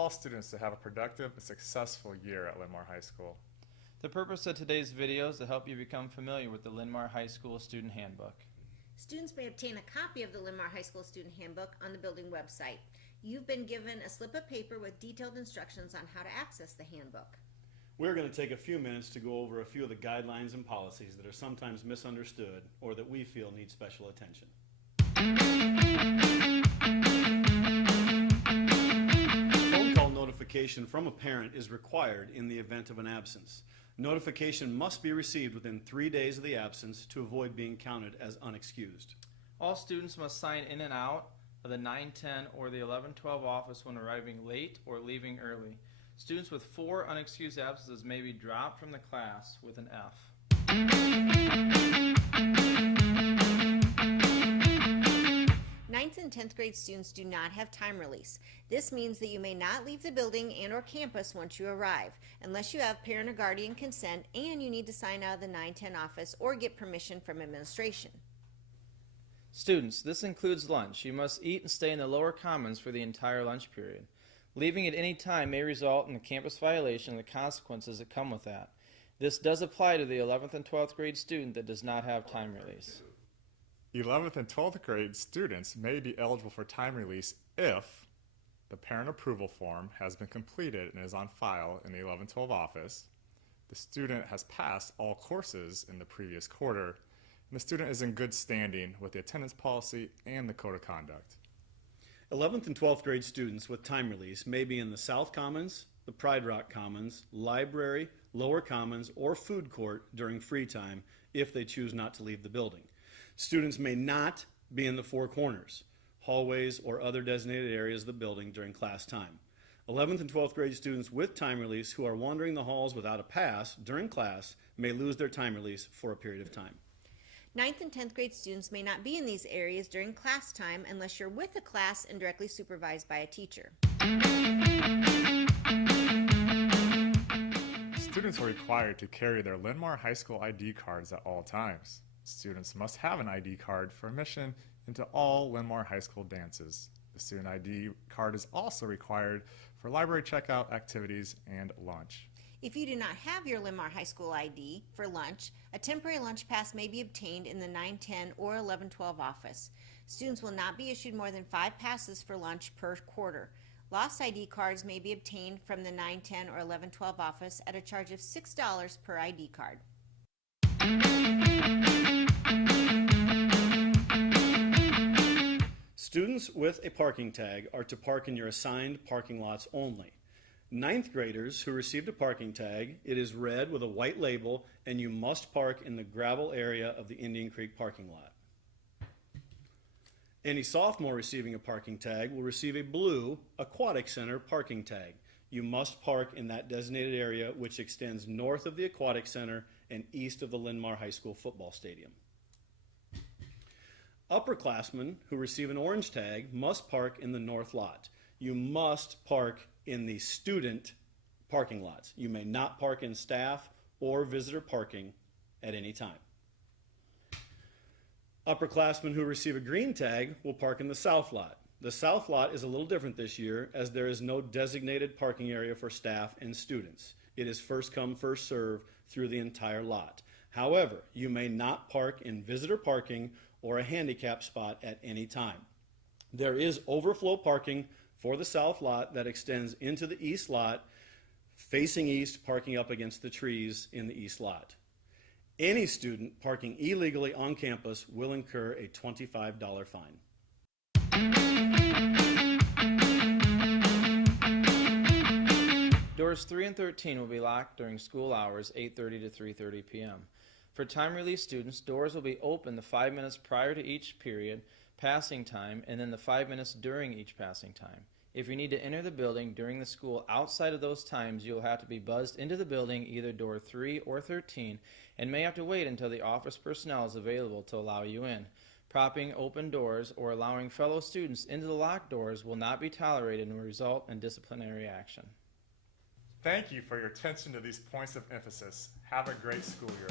all students to have a productive and successful year at Linn-Mar High School. The purpose of today's video is to help you become familiar with the Linn-Mar High School Student Handbook. Students may obtain a copy of the Linn-Mar High School Student Handbook on the building website. You've been given a slip of paper with detailed instructions on how to access the handbook. We're going to take a few minutes to go over a few of the guidelines and policies that are sometimes misunderstood or that we feel need special attention. Phone call notification from a parent is required in the event of an absence. Notification must be received within 3 days of the absence to avoid being counted as unexcused. All students must sign in and out of the 9-10 or the 11-12 office when arriving late or leaving early. Students with 4 unexcused absences may be dropped from the class with an F. 9th and 10th grade students do not have time release. This means that you may not leave the building and or campus once you arrive, unless you have parent or guardian consent and you need to sign out of the 9-10 office or get permission from administration. Students, this includes lunch. You must eat and stay in the lower commons for the entire lunch period. Leaving at any time may result in a campus violation and the consequences that come with that. This does apply to the 11th and 12th grade student that does not have time release. 11th and 12th grade students may be eligible for time release if the parent approval form has been completed and is on file in the 11-12 office, the student has passed all courses in the previous quarter, and the student is in good standing with the attendance policy and the code of conduct. 11th and 12th grade students with time release may be in the South Commons, the Pride Rock Commons, library, lower commons, or food court during free time if they choose not to leave the building. Students may not be in the four corners, hallways, or other designated areas of the building during class time. 11th and 12th grade students with time release who are wandering the halls without a pass during class may lose their time release for a period of time. 9th and 10th grade students may not be in these areas during class time unless you're with a class and directly supervised by a teacher. Students are required to carry their Linn-Mar High School ID cards at all times. Students must have an ID card for admission into all Linn-Mar High School dances. The student ID card is also required for library checkout activities and lunch. If you do not have your Linn-Mar High School ID for lunch, a temporary lunch pass may be obtained in the 9-10 or 11-12 office. Students will not be issued more than 5 passes for lunch per quarter. Lost ID cards may be obtained from the 9-10 or 11-12 office at a charge of $6 per ID card. Students with a parking tag are to park in your assigned parking lots only. 9th graders who received a parking tag, it is red with a white label, and you must park in the gravel area of the Indian Creek parking lot. Any sophomore receiving a parking tag will receive a blue Aquatic Center parking tag. You must park in that designated area, which extends north of the Aquatic Center and east of the Linn-Mar High School football stadium. Upperclassmen who receive an orange tag must park in the north lot. You must park in the student parking lots. You may not park in staff or visitor parking at any time. Upperclassmen who receive a green tag will park in the south lot. The south lot is a little different this year as there is no designated parking area for staff and students. It is first come, first serve through the entire lot. However, you may not park in visitor parking or a handicap spot at any time. There is overflow parking for the south lot that extends into the east lot, facing east, parking up against the trees in the east lot. Any student parking illegally on campus will incur a $25 fine. Doors 3 and 13 will be locked during school hours 8:30 to 3:30 p.m. For time release students, doors will be open the 5 minutes prior to each period passing time and then the 5 minutes during each passing time. If you need to enter the building during the school outside of those times, you'll have to be buzzed into the building, either door 3 or 13, and may have to wait until the office personnel is available to allow you in. Propping open doors or allowing fellow students into the locked doors will not be tolerated and will result in disciplinary action. Thank you for your attention to these points of emphasis. Have a great school year.